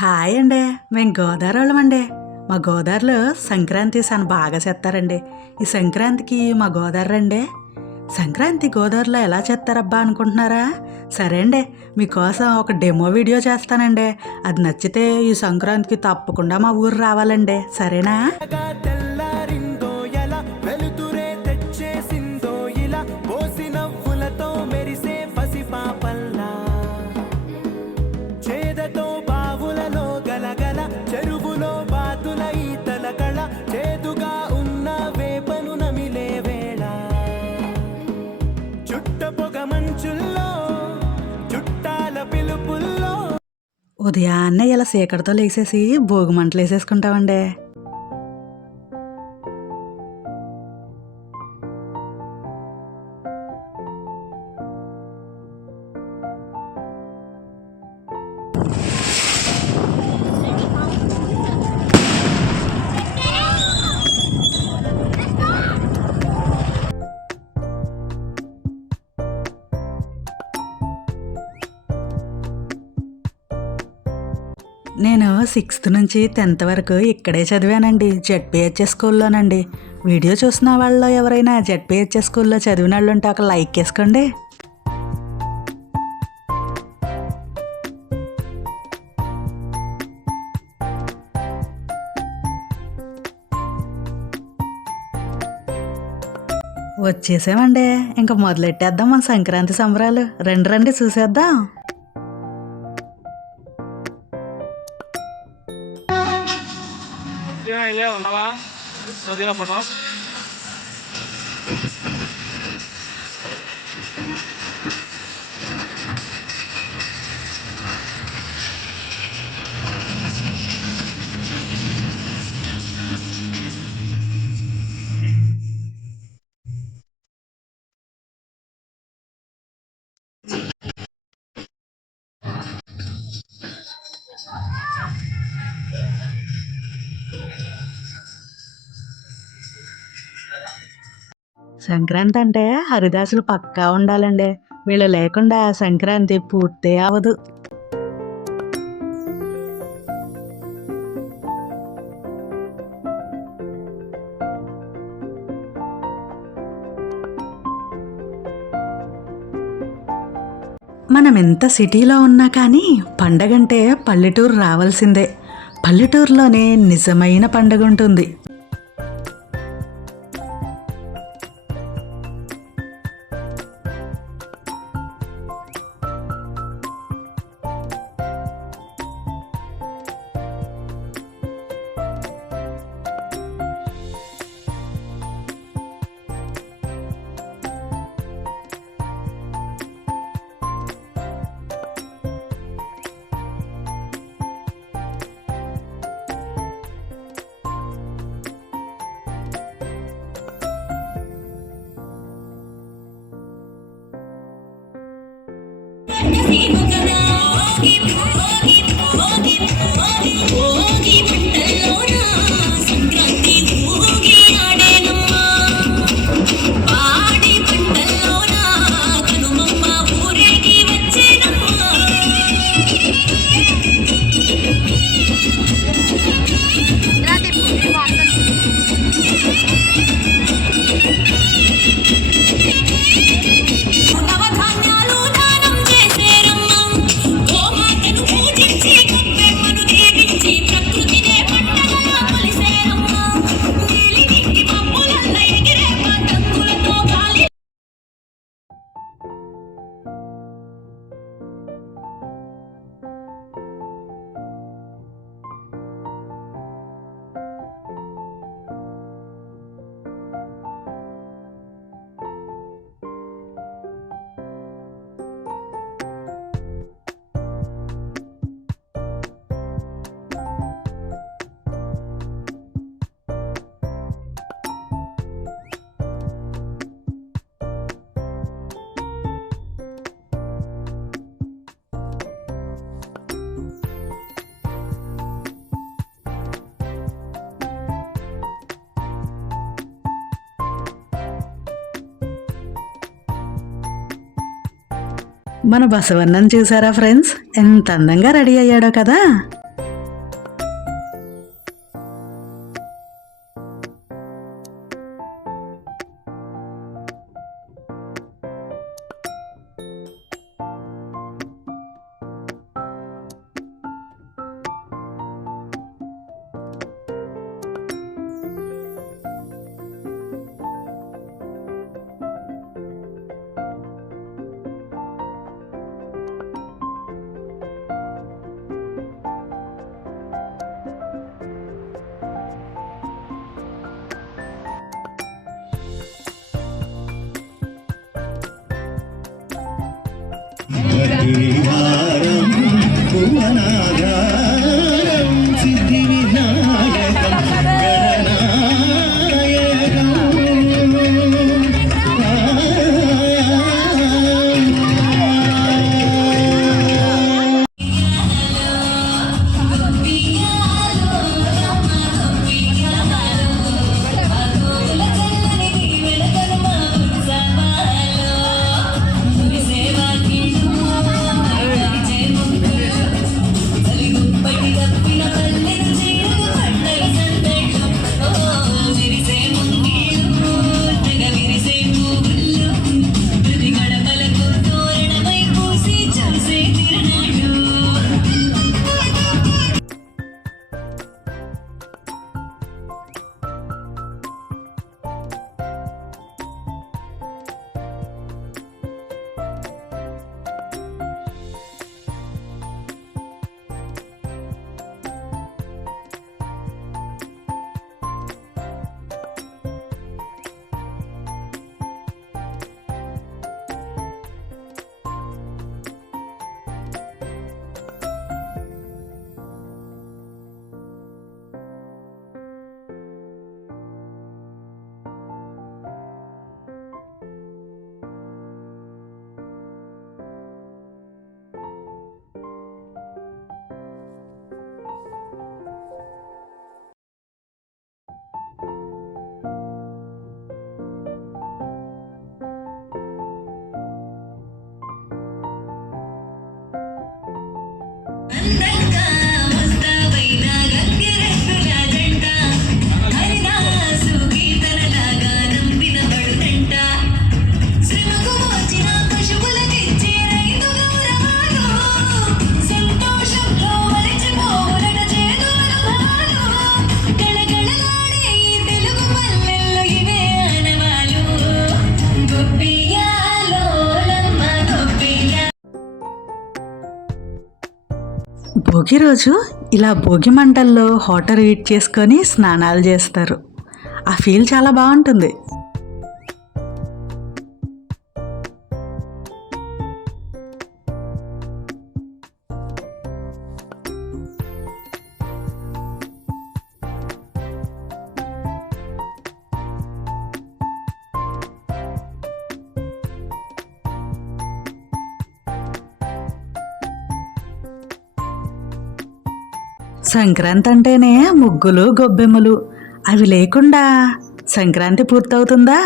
Hi అండి. మేము గోదావరి వాళ్ళమండి మా గోదావరిలో సంక్రాంతి సన బాగా చేస్తారండి. ఈ సంక్రాంతికి మా గోదావరి అండి సంక్రాంతి గోదావరిలో ఎలా చేస్తారబ్బా అనుకుంటున్నారా? సరే అండి. మీకోసం ఒక డెమో వీడియో చేస్తానండి. అది నచ్చితే ఈ సంక్రాంతికి తప్పకుండా మా ఊరు రావాలండి. సరేనా? ఉదయాన్నే ఇలా సీకటితో లేసేసి భోగి మంటలు వేసేసుకుంటామండి నేను సిక్స్త్ నుంచి టెన్త్ వరకు ఇక్కడే చదివానండి జెడ్పిహెచ్ఎస్ స్కూల్లోనండి. వీడియో చూసిన వాళ్ళు ఎవరైనా జెడ్పిహెచ్ఎస్ స్కూల్లో చదివిన వాళ్ళు ఉంటే ఒక లైక్ వేసుకోండి. వచ్చేసామండి. ఇంకా మొదలెట్టేద్దాం మన సంక్రాంతి సంబరాలు. రండి రండి చూసేద్దాం. Gabriel, olá. Não deu a. Sankranti అంటే హరిదాసులు పక్కా ఉండాలండి. వీళ్ళు లేకుండా సంక్రాంతి పూర్తి అవదు మనం ఎంత సిటీలో ఉన్నా కానీ పండగంటే పల్లెటూరు రావాల్సిందే. పల్లెటూరులోనే నిజమైన పండగ ఉంటుంది మన బసవన్నం చూసారా ఫ్రెండ్స్? ఎంత అందంగా రెడీ అయ్యాడో కదా? வடிவாரம் புவனாதா భోగి రోజు ఇలా భోగి మంటల్లో హోటర్ హీట్ చేసుకొని స్నానాలు చేస్తారు. ఆ ఫీల్ చాలా బాగుంటుంది. సంక్రాంతి అంటేనే ముగ్గులు గొబ్బెమ్మలు. అవి లేకుండా సంక్రాంతి పూర్తవుతుందా?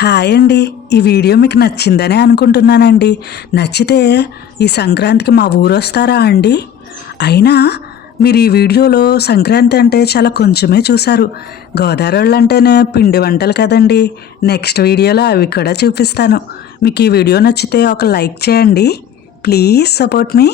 హాయ్ అండి. ఈ వీడియో మీకు నచ్చిందనే అనుకుంటున్నానండి. నచ్చితే ఈ సంక్రాంతికి మా ఊరు వస్తారా అండి? అయినా మీరు ఈ వీడియోలో సంక్రాంతి అంటే చాలా కొంచెమే చూశారు. గోదావరి అంటేనే పిండి వంటలు కదండి. నెక్స్ట్ వీడియోలో అవి కూడా చూపిస్తాను. మీకు ఈ వీడియో నచ్చితే ఒక లైక్ చేయండి. Please support me.